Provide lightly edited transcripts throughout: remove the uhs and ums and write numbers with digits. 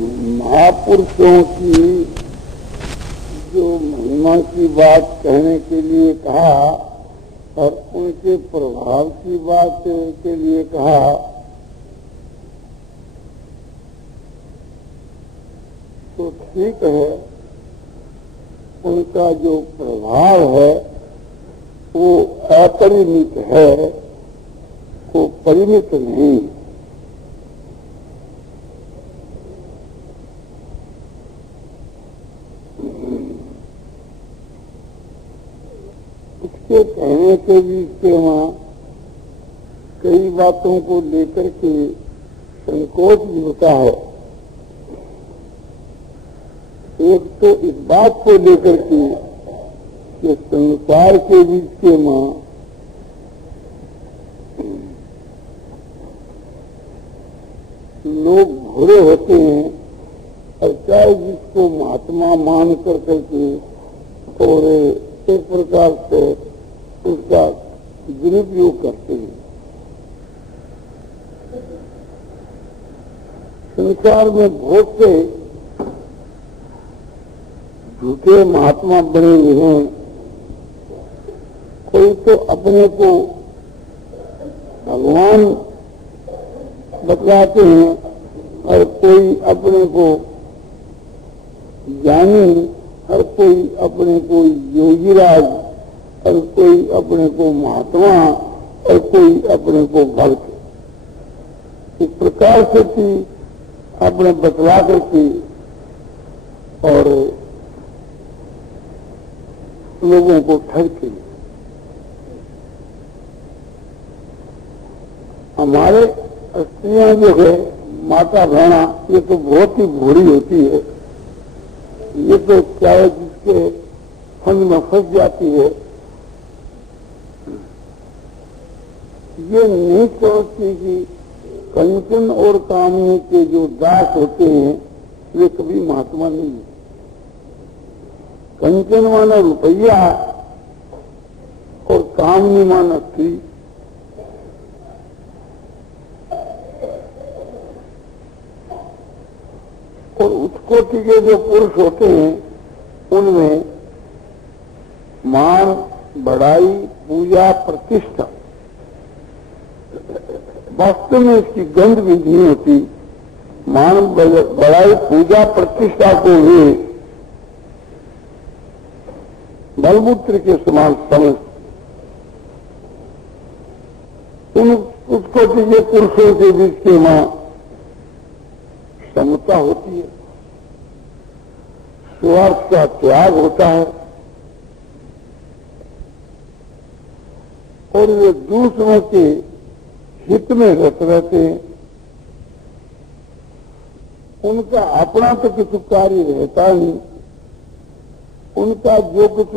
महापुरुषों की जो महिमा की बात कहने के लिए कहा और उनके प्रभाव की बात के लिए कहा, तो ठीक है, उनका जो प्रभाव है वो अपरिमित है, वो परिमित नहीं। उसके कहने के बीच के वहाँ कई बातों को लेकर के संकोच भी होता है। एक तो इस बात को लेकर के कि संसार के बीच के मां लोग भूरे होते हैं और चाहे जिसको महात्मा मान कर करके और एक प्रकार से उसका दुरुपयोग करते हैं। संसार में बहुत से झूठे महात्मा बने हुए हैं। कोई तो अपने को भगवान बतलाते हैं और कोई अपने को ज्ञानी और कोई अपने को योगीराज और कोई अपने को महात्मा और कोई अपने को भक्त। इस प्रकार से कि अपने बतला करके और लोगों को ठगते। हमारे स्त्रियां जो है माता बहना, ये तो बहुत ही भूरी होती है। ये तो चाहे जिसके फंद में फंस जाती है, ये नहीं सोचती कि कंचन और कामनी के जो दास होते हैं वे कभी महात्मा नहीं है। कंचन माना रुपया और कामनी माना स्त्री। और उस कोटि के जो पुरुष होते हैं उनमें मान, बड़ाई, पूजा, प्रतिष्ठा, वास्तव में इसकी गंध भी नहीं होती। मान, बड़ाई, पूजा, प्रतिष्ठा को वे बलमूत्र के समान समझ। उसको के पुरुषों के बीच के मां समता होती है, स्वार्थ का त्याग होता है और वे दूसरों के हित में रहते हैं। उनका अपना तो किसी कार्य रहता नहीं। उनका जो कुछ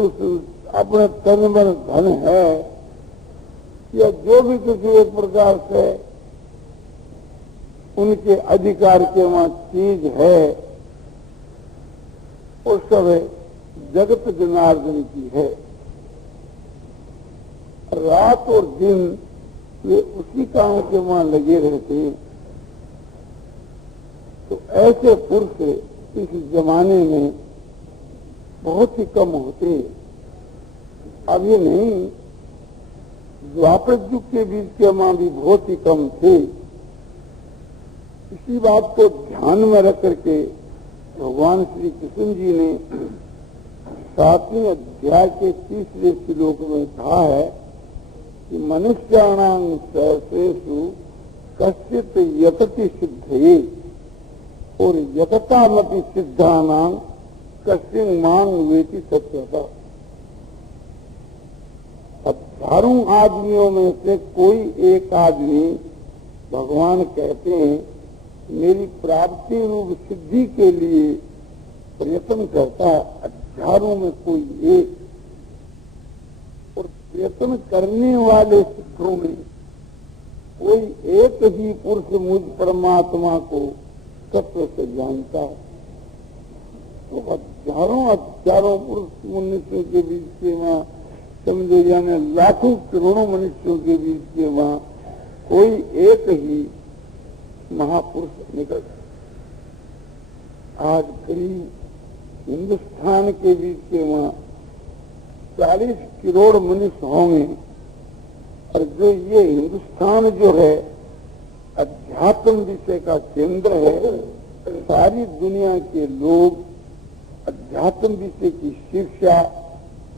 अपने तन मन धन है या जो भी कुछ एक प्रकार से उनके अधिकार के वहां चीज है, वो सब जगत जनार्दन की है। रात और दिन वे उसी काम के वहां लगे रहते हैं। तो ऐसे पुरुष इस जमाने में बहुत ही कम होते हैं। अब ये नहीं, द्वापर युग के बीच के मां भी बहुत ही कम थे। इसी बात को ध्यान में रख करके भगवान श्री कृष्ण जी ने 7वें अध्याय के 3रे श्लोक में कहा है कि मनुष्याणां सहस्रेषु कश्चित् यतति सिद्धये और यततामपि सिद्धानां कश्चिन् मां वेति सत्यता। हजारों आदमियों में से कोई एक आदमी भगवान कहते हैं मेरी प्राप्ति रूप सिद्धि के लिए प्रयत्न करता है। हजारों में कोई एक, और प्रयत्न करने वाले सिद्धों में कोई एक ही पुरुष मुझ परमात्मा को तत्व से जानता है। तो हजारों पुरुष मनुष्यों के बीच के वहां समझो जाने लाखों करोड़ों मनुष्यों के बीच के वहां कोई एक ही महापुरुष निकल आज करीब हिंदुस्तान के बीच के वहां 40 करोड़ मनुष्य होंगे, और जो ये हिंदुस्तान जो है अध्यात्म विषय का केंद्र है। सारी दुनिया के लोग अध्यात्म विषय की शिक्षा,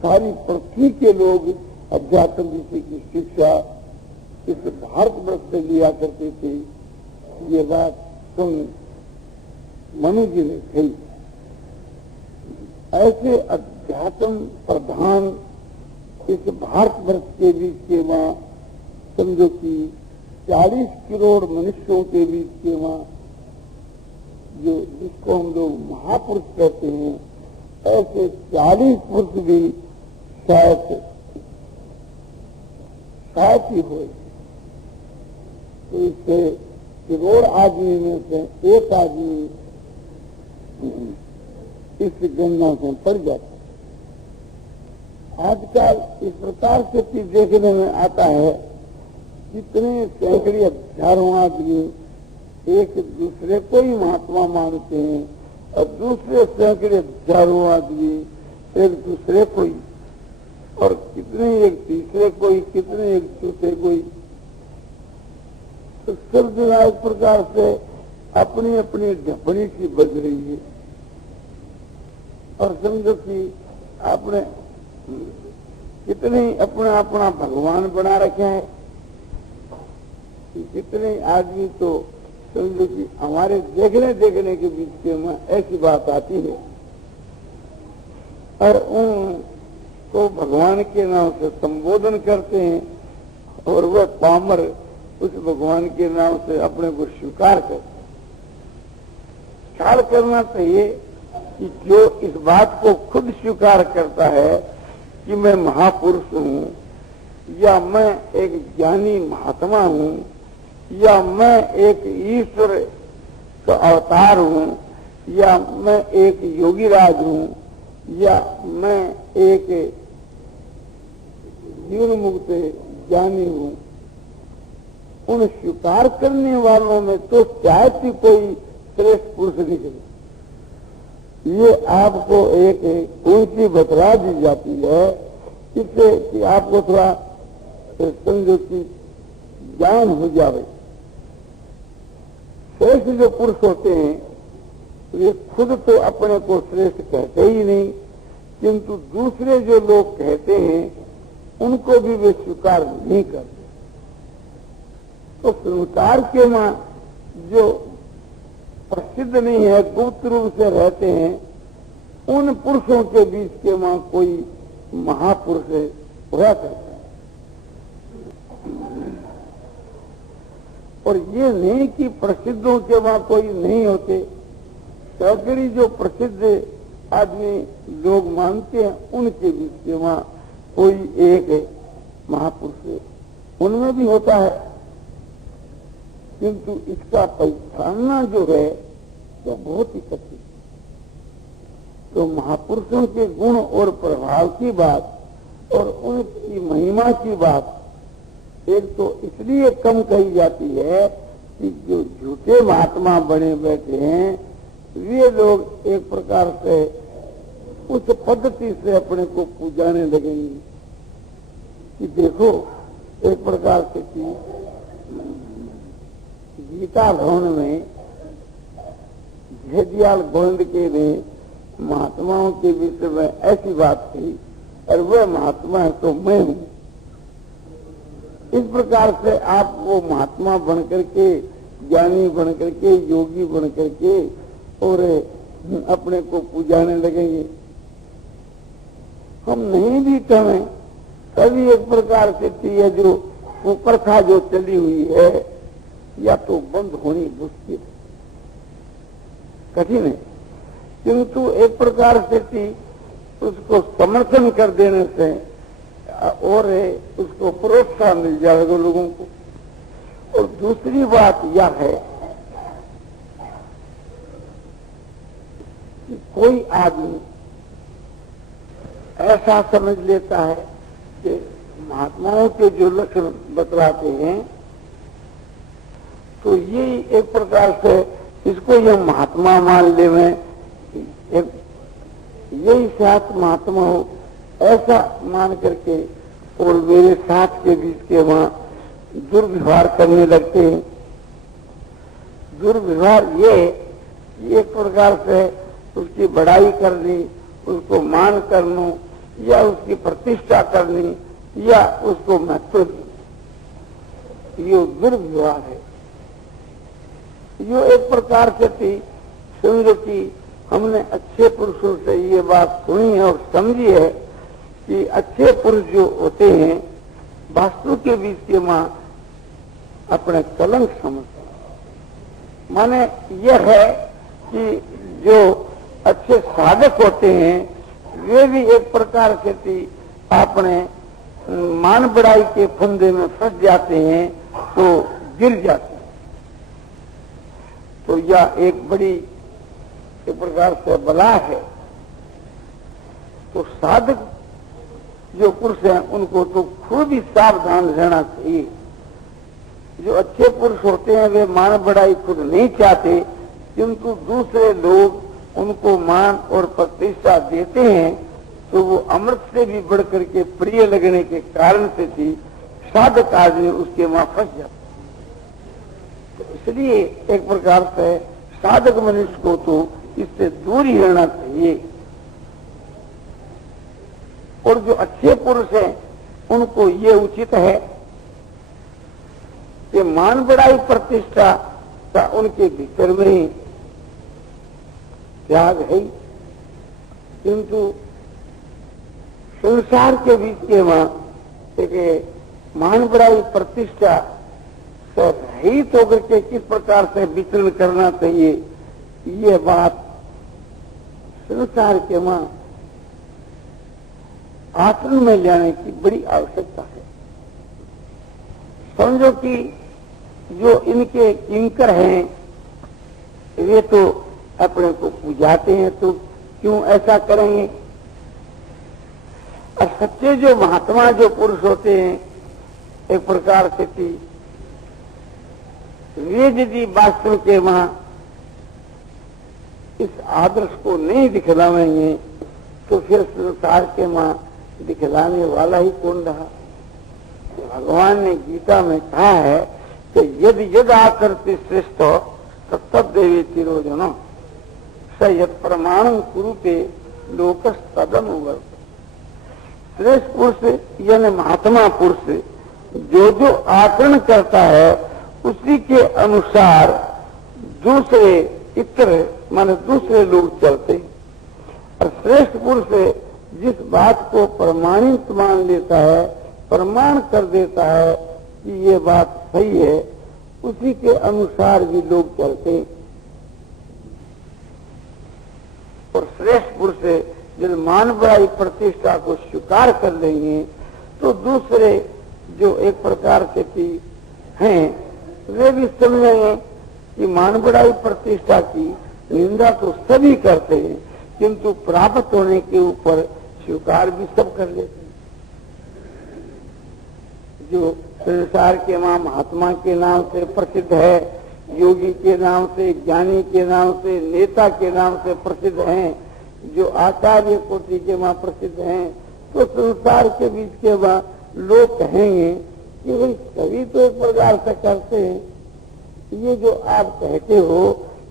सारी पृथ्वी के लोग अध्यात्म विषय की शिक्षा इस भारतवर्ष से लिया करते थे। ये बात सुन मनु जी ने कही। ऐसे अध्यात्म प्रधान इस भारतवर्ष के बीच के वहां समझो कि 40 करोड़ मनुष्यों के बीच के वहां जो जिसको हम लोग महापुरुष कहते हैं, ऐसे 40 पुरुष भी शायद ही हुए। तो इससे करोड़ आदमी में से एक आदमी इस गणना से पड़ जाता है। आजकल इस प्रकार से चीज देखने में आता है, कितने सैकड़े हजारों आदमी एक दूसरे को ही महात्मा मानते हैं, और दूसरे सैकड़े हजारों आदमी एक दूसरे को ही, और कितने एक तीसरे को ही, कितने एक चौथे को ही। तो सब जगह इस प्रकार से अपनी अपनी ढपनी सी बज रही है। और समझो कि आपने कितने अपना अपना भगवान बना रखा है। कितने आदमी तो समझो कि हमारे देखने के बीच में ऐसी बात आती है, और उनको भगवान के नाम से संबोधन करते हैं, और वह पामर उस भगवान के नाम से अपने को स्वीकार करते। ख्याल करना चाहिए कि जो इस बात को खुद स्वीकार करता है कि मैं महापुरुष हूँ, या मैं एक ज्ञानी महात्मा हूँ, या मैं एक ईश्वर का अवतार हूँ, या मैं एक योगीराज हूँ, या मैं एक जीवन मुक्त ज्ञानी हूँ, उन स्वीकार करने वालों में तो शायद ही कोई श्रेष्ठ पुरुष निकले। ये आपको एक ऊंची बतला दी जाती है, इससे कि आपको थोड़ा समझो कि ज्ञान हो जाए। श्रेष्ठ जो पुरुष होते हैं वे खुद तो अपने को श्रेष्ठ कहते ही नहीं, किंतु दूसरे जो लोग कहते हैं उनको भी वे स्वीकार नहीं करते। तो संसार के मां जो प्रसिद्ध नहीं है, गुप्त रूप से रहते हैं, उन पुरुषों के बीच के मां कोई महापुरुष हुआ करता है। और ये नहीं कि प्रसिद्धों के वहां कोई नहीं होते। सैकड़ी जो प्रसिद्ध आदमी लोग मानते हैं, उनके बीच के वहां कोई एक महापुरुष उनमें भी होता है, किंतु इसका पहचानना जो है वह बहुत ही कठिन। तो महापुरुषों के गुण और प्रभाव की बात और उनकी महिमा की बात एक तो इसलिए कम कही जाती है कि जो झूठे महात्मा बने बैठे हैं वे लोग एक प्रकार से उस पद्धति से अपने को पूजाने लगेंगे कि देखो एक प्रकार से कि गीता भवन में झेदियाल गोविंद के ने महात्माओं के विषय में ऐसी बात थी, और वह महात्मा है तो मैं हूं। इस प्रकार से आप वो महात्मा बनकर के, ज्ञानी बनकर के, योगी बनकर के और अपने को पूजाने लगेंगे। हम नहीं भी कहें तभी एक प्रकार से थी जो वो प्रथा जो चली हुई है या तो बंद होनी मुश्किल कठिन है, किंतु एक प्रकार से थी उसको समर्थन कर देने से और उसको प्रोत्साहन मिल जाएगा लोगों को। और दूसरी बात यह है कि कोई आदमी ऐसा समझ लेता है कि महात्माओं के जो लक्षण बतलाते हैं तो ये एक प्रकार से इसको यह महात्मा मान ले में एक यही साथ महात्मा हो ऐसा मान करके और मेरे साथ के बीच के वहां दुर्व्यवहार करने लगते हैं। दुर्व्यवहार ये एक प्रकार से उसकी बड़ाई करनी, उसको मान करना या उसकी प्रतिष्ठा करनी या उसको महत्व देना, ये दुर्व्यवहार है। यो एक प्रकार से थी। समझो कि हमने अच्छे पुरुषों से ये बात सुनी है और समझी है कि अच्छे पुरुष जो होते हैं वास्तु के बीच के मां अपने कलंक समझते हैं। माने यह है कि जो अच्छे साधक होते हैं वे भी एक प्रकार से थी अपने मान बढ़ाई के फंदे में फंस जाते हैं तो गिर जाते हैं। तो यह एक बड़ी एक प्रकार से बला है। तो साधक जो पुरुष हैं उनको तो खुद ही सावधान रहना चाहिए। जो अच्छे पुरुष होते हैं वे मान बढ़ाई खुद नहीं चाहते, किंतु दूसरे लोग उनको मान और प्रतिष्ठा देते हैं तो वो अमृत से भी बढ़कर के प्रिय लगने के कारण से थी साधक आदमी उसके वहां फंस जाता। तो इसलिए एक प्रकार से साधक मनुष्य को तो इससे दूर ही रहना चाहिए। और जो अच्छे पुरुष हैं उनको ये उचित है कि मान बढ़ाई प्रतिष्ठा का उनके भीतर में ही त्याग है, किंतु संसार के बीच के वहां एक मान बढ़ाई प्रतिष्ठा से रहित होकर के किस प्रकार से विचरण करना चाहिए, ये बात संसार के वहां आचरण में लाने की बड़ी आवश्यकता है। समझो कि जो इनके किंकर हैं वे तो अपने को पूजाते हैं, तो क्यों ऐसा करेंगे। और सच्चे जो महात्मा जो पुरुष होते हैं एक प्रकार से थी वे यदि वास्तव के वहां इस आदर्श को नहीं दिखलाएंगे तो फिर संसार के वहां दिखलाने वाला ही कौन रहा। भगवान ने गीता में कहा है कि यदि यद आकर्ति श्रेष्ठ तब देवी तिरोजनो स यद प्रमाणम कुरुते लोकस तदम वर्त। श्रेष्ठ पुरुष यानी महात्मा पुरुष जो जो आचरण करता है उसी के अनुसार दूसरे इतर माने दूसरे लोग चलते हैं। और श्रेष्ठ पुरुष जिस बात को प्रमाणित मान लेता है, प्रमाण कर देता है कि ये बात सही है, उसी के अनुसार भी लोग चलते हैं। और श्रेष्ठ पुरुष जब मान बढ़ाई प्रतिष्ठा को स्वीकार कर लेंगे तो दूसरे जो एक प्रकार से हैं वे भी समझेंगे कि मान बढ़ाई प्रतिष्ठा की निंदा तो सभी करते हैं, किंतु प्राप्त होने के ऊपर स्वीकार भी सब कर लेते हैं। जो संसार के वहां महात्मा के नाम से प्रसिद्ध है, योगी के नाम से, ज्ञानी के नाम से, नेता के नाम से प्रसिद्ध हैं, जो आचार्य कोटि के वहां प्रसिद्ध हैं, तो संसार के बीच के वहां लोग कहेंगे कि भाई सभी तो एक प्रकार से करते हैं, ये जो आप कहते हो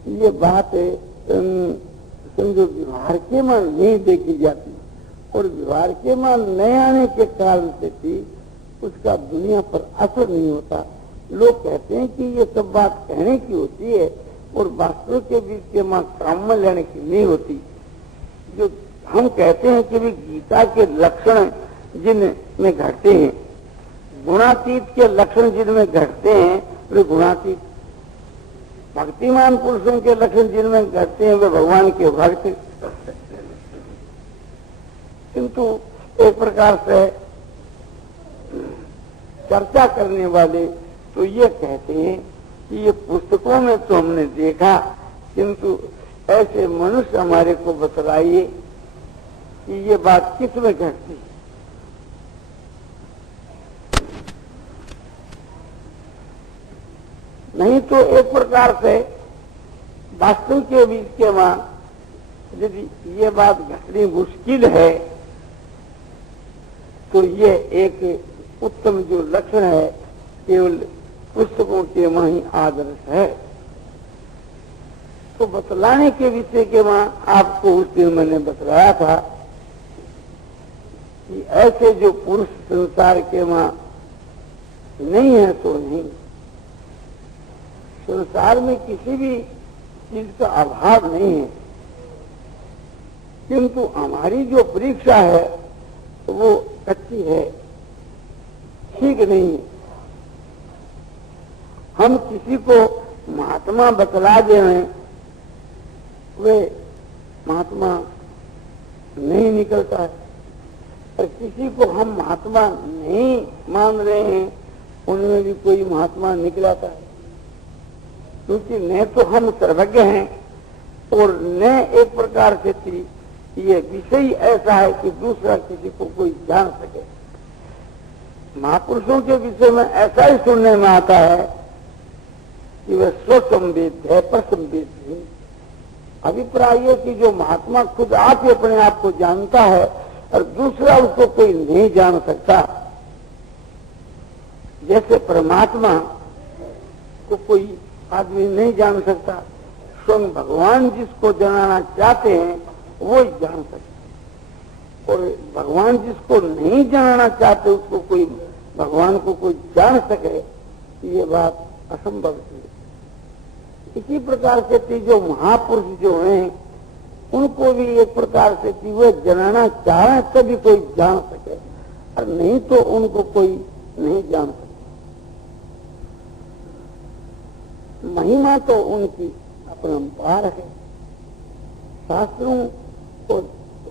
ये बात समझो व्यवहार के मान नहीं देखी जाती। और व्यवहार के मान न आने के कारण से भी उसका दुनिया पर असर नहीं होता। लोग कहते हैं कि ये सब बात कहने की होती है और वास्तव के बीच के मां काम में लेने की नहीं होती। जो हम कहते हैं कि भी गीता के लक्षण जिनमें घटते हैं, गुणातीत के लक्षण जिनमें घटते हैं वे गुणातीत, भक्तिमान पुरुषों के लक्षण जिनमें घटते हैं वे भगवान के भक्त। किंतु एक प्रकार से चर्चा करने वाले तो ये कहते हैं कि ये पुस्तकों में तो हमने देखा, किंतु ऐसे मनुष्य हमारे को बतलाइए कि ये बात किस में घटती। नहीं तो एक प्रकार से वास्तव के बीच के वहां यदि ये बात घटनी मुश्किल है तो ये एक उत्तम जो लक्षण है केवल पुस्तकों के वहाँ ही आदर्श है। तो बतलाने के विषय के वहाँ आपको उस दिन मैंने बतलाया था कि ऐसे जो पुरुष संसार के वहाँ नहीं है तो नहीं, संसार में किसी भी चीज का अभाव नहीं है, किंतु हमारी जो परीक्षा है वो कच्ची है, ठीक नहीं है। हम किसी को महात्मा बतला दे रहे हैं, वे महात्मा नहीं निकलता है, और किसी को हम महात्मा नहीं मान रहे हैं उनमें भी कोई महात्मा निकलाता है। क्योंकि न तो हम सर्वज्ञ हैं और न एक प्रकार से ये विषय ऐसा है कि दूसरा किसी को कोई जान सके। महापुरुषों के विषय में ऐसा ही सुनने में आता है कि वह स्वसंवेद है, परसंवेद है। अभिप्राय है कि जो महात्मा खुद आप ही अपने आप को जानता है और दूसरा उसको कोई नहीं जान सकता। जैसे परमात्मा को कोई आदमी नहीं जान सकता, स्वयं भगवान जिसको जानना चाहते हैं वो ही जान सकते, और भगवान जिसको नहीं जानना चाहते उसको कोई भगवान को कोई जान सके, ये बात असंभव है। इसी प्रकार से जो महापुरुष जो हैं उनको भी एक प्रकार से वे जानना चाहे तभी कोई जान सके, और नहीं तो उनको कोई नहीं जान सकता। महिमा तो उनकी अपरंपार है, शास्त्रों को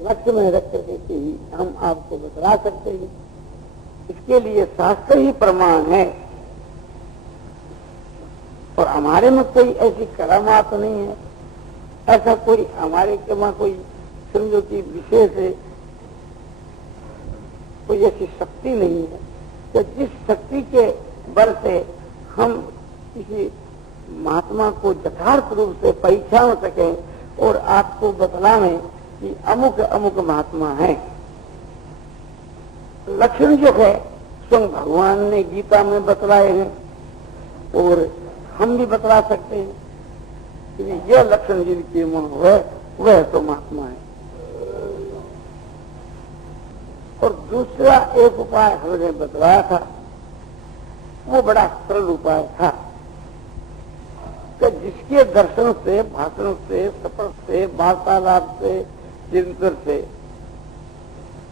लक्ष्य में रख करके ही हम आपको बतला सकते हैं। इसके लिए शास्त्र ही प्रमाण है, और हमारे में कोई ऐसी करामात नहीं है, ऐसा कोई हमारे के वहां कोई समझो कि विशेष है, कोई ऐसी शक्ति नहीं है कि जिस शक्ति के बल से हम किसी महात्मा को यथार्थ रूप से पहचान सकें और आपको बतलावें कि अमुक अमुक महात्मा है। लक्षण जो है स्वयं भगवान ने गीता में बतलाए हैं और हम भी बतला सकते हैं कि यह लक्षण जिनके मन है वह तो महात्मा है। और दूसरा एक उपाय हमने बतलाया था, वो बड़ा सरल उपाय था कि जिसके दर्शन से, भाषण से, शपथ से, वार्तालाप से, चिंतन से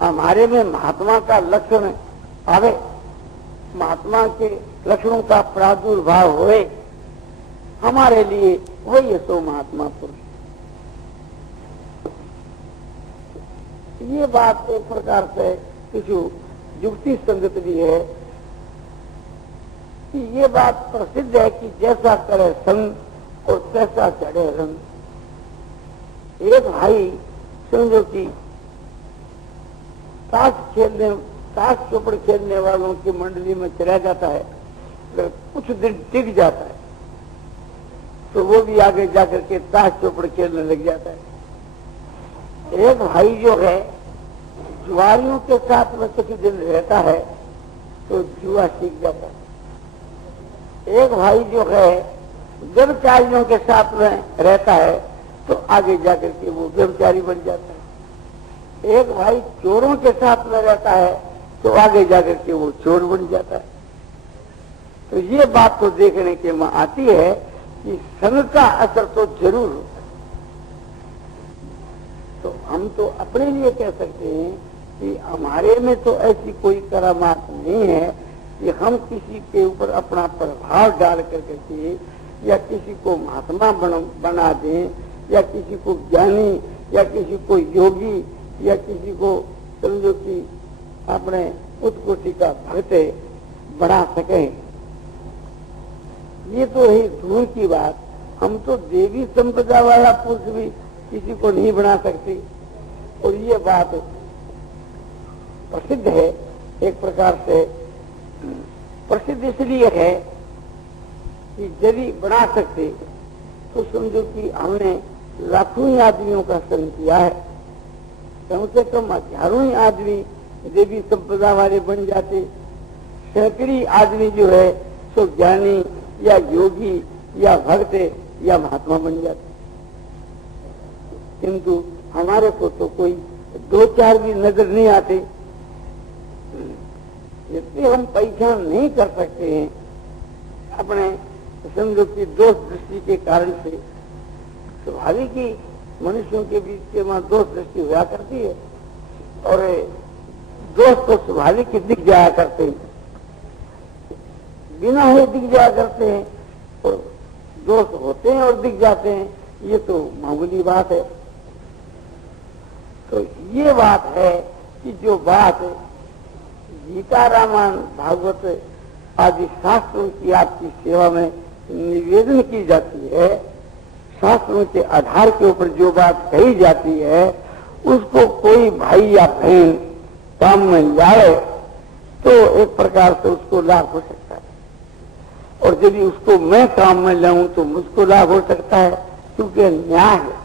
हमारे में महात्मा का लक्षण आवे, महात्मा के लक्षणों का प्रादुर्भाव होए, हमारे लिए वही सो महात्मा पुरुष। ये बात एक प्रकार से किसी युक्ति संगत भी है कि ये बात प्रसिद्ध है कि जैसा करे संग और तैसा चढ़े रंग। एक भाई समझो कि ताश चौपड़ खेलने वालों की मंडली में चला जाता है, अगर कुछ दिन टिक जाता है तो वो भी आगे जाकर के ताश चौपड़ खेलने लग जाता है। एक भाई जो है जुआरियों के साथ में कुछ दिन रहता है तो जुआ सीख जाता है। एक भाई जो है व्यभिचारियों के साथ में रहता है तो आगे जाकर के वो व्यभिचारी बन जाता है। एक भाई चोरों के साथ में रहता है तो आगे जाकर के वो चोर बन जाता है। तो ये बात तो देखने के में आती है कि संग का असर तो जरूर होता है। तो हम तो अपने लिए कह सकते हैं कि हमारे में तो ऐसी कोई करामात नहीं है कि हम किसी के ऊपर अपना प्रभाव डाल करके या किसी को महात्मा बना दें, या किसी को ज्ञानी, या किसी को योगी, या किसी को समझो कि अपने उत्कोटि का भक्त बना सके। ये तो है दूर की बात। हम तो देवी संप्रदाय वाला पुरुष भी किसी को नहीं बना सकते, और ये बात प्रसिद्ध है। एक प्रकार से प्रसिद्ध इसलिए है कि यदि बना सकते तो समझो कि हमने लाखों ही आदमियों का संग किया है, कम से कम हजारों ही आदमी देवी संपदा वाले बन जाते, सैकड़ी आदमी जो है सो ज्ञानी या योगी या भक्त या महात्मा बन जाते। किंतु हमारे को तो कोई 2-4 भी नजर नहीं आते। इसलिए हम पहचान नहीं कर सकते हैं अपने समझो की दोष दृष्टि के कारण से। स्वाभाविक ही मनुष्यों के बीच के वहां दोष दृष्टि हुआ करती है और दोष तो स्वाभाविक ही दिख जाया करते हैं, बिना हुए दिख जाया करते हैं, और दोष होते हैं और दिख जाते हैं, ये तो मामूली बात है। तो ये बात है कि जो बात गीता रामायण भागवत आदि शास्त्रों की आपकी सेवा में निवेदन की जाती है, शास्त्रों के आधार के ऊपर जो बात कही जाती है, उसको कोई भाई या बहन काम में लाए तो एक प्रकार से उसको लाभ हो सकता है, और यदि उसको मैं काम में लाऊं तो मुझको लाभ हो सकता है, क्योंकि न्याय है।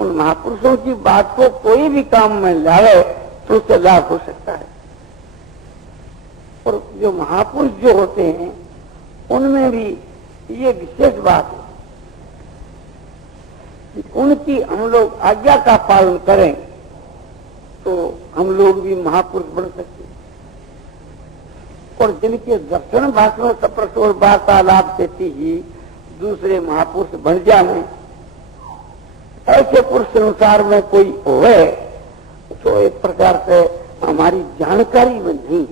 उन महापुरुषों की बात को कोई भी काम में लाए तो उससे लाभ हो सकता है। और जो महापुरुष जो होते हैं उनमें भी ये विशेष बात है कि उनकी हम लोग आज्ञा का पालन करें तो हम लोग भी महापुरुष बन सकते हैं। और जिनके दर्शन भाषण तपस्या और वार्तालाप से ही दूसरे महापुरुष बन जाए, ऐसे पुरुष संसार में कोई होए तो एक प्रकार से हमारी जानकारी में नहीं।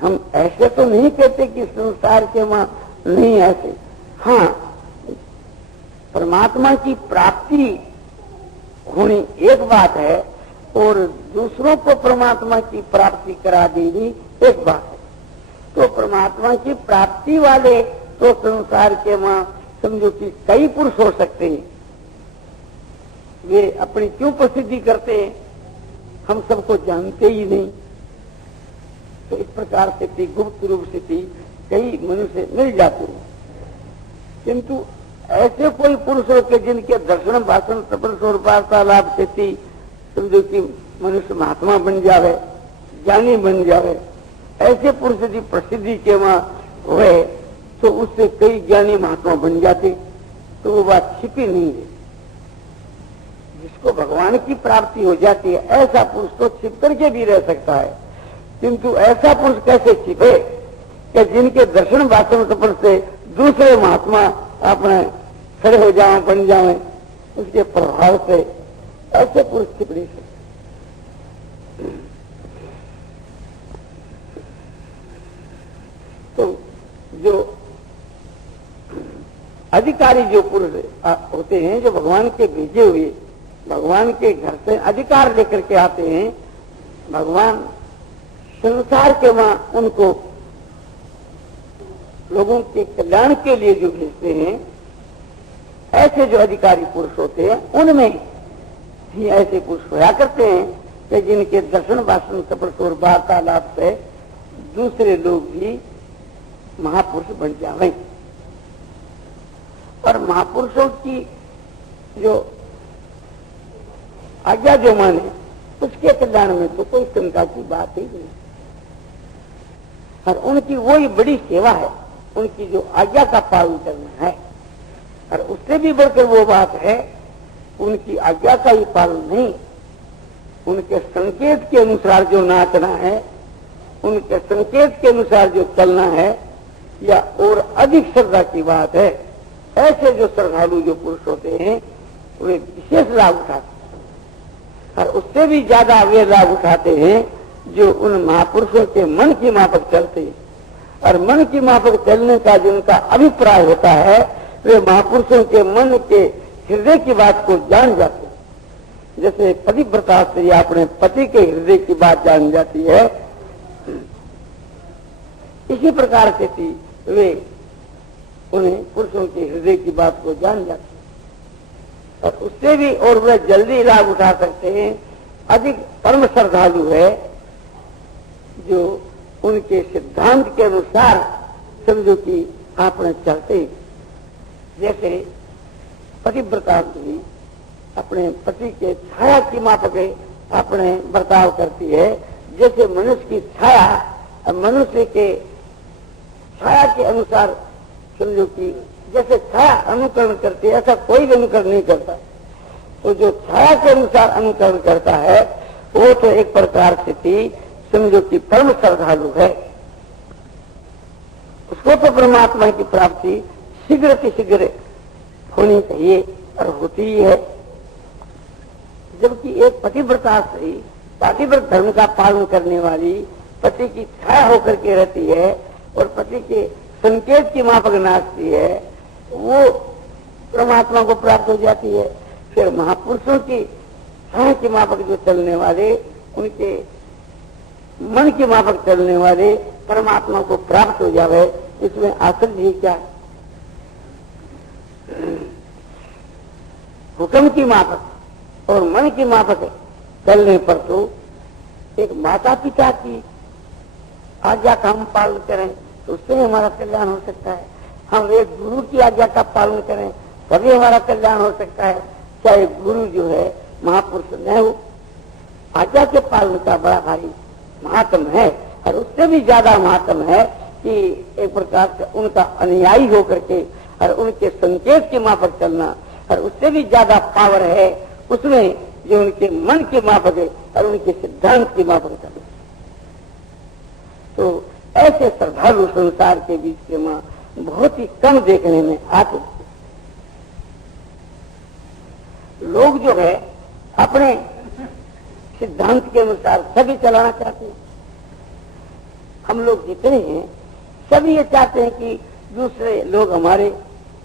हम ऐसे तो नहीं कहते कि संसार के वहां नहीं ऐसे, हाँ परमात्मा की प्राप्ति होनी एक बात है और दूसरों को परमात्मा की प्राप्ति करा देनी एक बात है। तो परमात्मा की प्राप्ति वाले तो संसार के वहां समझो कि कई पुरुष हो सकते हैं, वे अपनी क्यों प्रसिद्धि करते हैं, हम सबको जानते ही नहीं। तो इस प्रकार से भी गुप्त रूप से भी कई मनुष्य मिल जाते हैं, किंतु ऐसे कोई पुरुष हो के जिनके दर्शन भाषण तपस्या और वार्तालाप से भी समझो कि मनुष्य महात्मा बन जावे, ज्ञानी बन जावे, ऐसे पुरुष यदि प्रसिद्धि के वहां हुए तो उससे कई ज्ञानी महात्मा बन जाते, तो वो बात छिपी नहीं है। जिसको भगवान की प्राप्ति हो जाती है ऐसा पुरुष तो छिप करके भी रह सकता है, किंतु ऐसा पुरुष कैसे छिपे कि जिनके दर्शन भाषण तपस्या से दूसरे महात्मा अपने खड़े हो जाए, बन जाए, उसके प्रभाव से ऐसे पुरुष छिप नहीं सकते। तो जो अधिकारी जो पुरुष होते हैं, जो भगवान के भेजे हुए, भगवान के घर से अधिकार लेकर के आते हैं, भगवान संसार के वहां उनको लोगों के कल्याण के लिए जो भेजते हैं, ऐसे जो अधिकारी पुरुष होते हैं उनमें भी ऐसे पुरुष होया करते हैं कि जिनके दर्शन भाषण तपस्या और वार्तालाप से दूसरे लोग भी महापुरुष बन जाएं। और महापुरुषों की जो आज्ञा जो माने उसके कल्याण में तो कोई शंका की बात ही नहीं। और उनकी वही बड़ी सेवा है, उनकी जो आज्ञा का पालन करना है। और उससे भी बढ़कर वो बात है, उनकी आज्ञा का ही पालन नहीं, उनके संकेत के अनुसार जो नाचना है, उनके संकेत के अनुसार जो चलना है, या और अधिक श्रद्धा की बात है। ऐसे जो श्रद्धालु जो पुरुष होते हैं वे विशेष लाभ उठाते हैं, और उससे भी ज्यादा वे लाभ उठाते हैं जो उन महापुरुषों के मन की माफक चलते हैं। और मन की माफक चलने का जिनका अभिप्राय होता है, वे महापुरुषों के मन के हृदय की बात को जान जाते हैं। जैसे पतिव्रता स्त्री अपने पति के हृदय की बात जान जाती है, इसी प्रकार से थी वे उन्हें पुरुषों के हृदय की बात को जान जाते हैं, और उससे भी और वे जल्दी लाभ उठा सकते हैं। अधिक परम श्रद्धालु है जो उनके सिद्धांत के अनुसार समझो कि आपने चलते। जैसे पतिव्रता स्त्री अपने पति के छाया की माफक अपने बर्ताव करती है। जैसे मनुष्य की छाया मनुष्य के छाया के अनुसार समझो कि जैसे छाया अनुकरण करती है, ऐसा कोई भी अनुकरण नहीं करता। तो जो छाया के अनुसार अनुकरण करता है वो तो एक प्रकार से थी समझो कि परम श्रद्धालु है। उसको तो परमात्मा की प्राप्ति शीघ्र से शीघ्र होनी चाहिए और होती ही है। जबकि एक पतिव्रता स्त्री पातिव्रत धर्म का पालन करने वाली पति की छाया होकर के रहती है और पति के संकेत की माफक नाचती है, वो परमात्मा को प्राप्त हो जाती है। फिर महापुरुषों की छाया की माफक जो चलने वाले, उनके मन की माफक चलने वाले परमात्मा को प्राप्त हो जावे, इसमें आश्चर्य ही क्या है। हुक्म की माफक और मन की माफक चलने पर तो एक माता पिता की आज्ञा का हम पालन करें तो उससे हमारा कल्याण हो सकता है। हम एक गुरु की आज्ञा का पालन करें तभी हमारा कल्याण हो सकता है। चाहे गुरु जो है महापुरुष न हो, आज्ञा के पालन का बड़ा भारी महात्म है और उससे भी ज्यादा महात्म है कि एक प्रकार से उनका अनुयायी होकर के और उनके संकेत के माफक चलना, और उससे भी ज्यादा पावर है उसमें जो उनके मन के माफक है और उनके सिद्धांत के माफक चलना। तो ऐसे श्रद्धालु संसार के बीच के मां बहुत ही कम देखने में आते। लोग जो है अपने सिद्धांत के अनुसार सभी चलाना चाहते हैं। हम लोग जितने हैं सभी ये चाहते हैं कि दूसरे लोग हमारे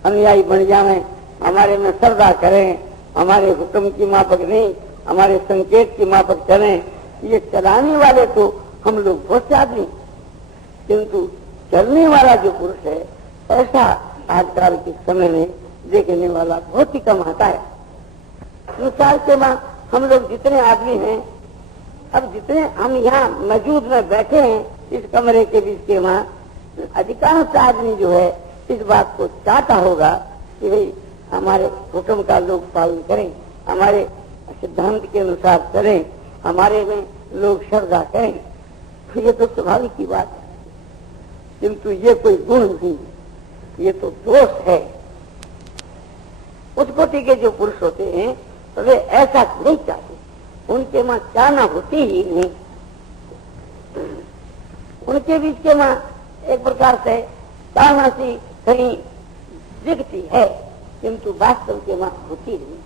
अनुयायी बन जाएं, हमारे में श्रद्धा करें, हमारे हुक्म की माफक नहीं, हमारे संकेत की माफक चलें। ये चलाने वाले तो हम लोग बहुत से आदमी, किंतु चलने वाला जो पुरुष है ऐसा आजकल के समय में देखने वाला बहुत ही कम आता है। संसार के मां हम लोग जितने आदमी हैं, अब जितने हम यहाँ मौजूद में बैठे हैं इस कमरे के बीच के मां, अधिकांश आदमी जो है इस बात को चाहता होगा कि भाई हमारे हुक्म का लोग पालन करें, हमारे सिद्धांत के अनुसार चलें, हमारे में लोग श्रद्धा करें। तो ये तो स्वाभाविक की बात है, किंतु ये कोई गुण नहीं, ये तो दोष है। उस कोटि के जो पुरुष होते हैं तो वे ऐसा नहीं चाहते, उनके मां चाहना होती ही नहीं। उनके बीच के मां एक प्रकार से चाहना सी कहीं दिखती है, किंतु वास्तव के मां होती नहीं।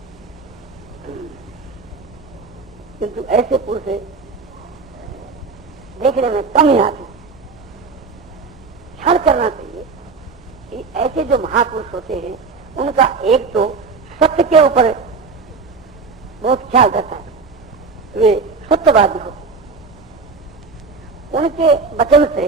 किंतु ऐसे पुरुष देखने में कम ही आते। ख्याल करना चाहिए कि ऐसे जो महापुरुष होते हैं उनका एक तो सत्य के ऊपर बहुत ख्याल रहता है, वे सत्यवादी होते। उनके वचन से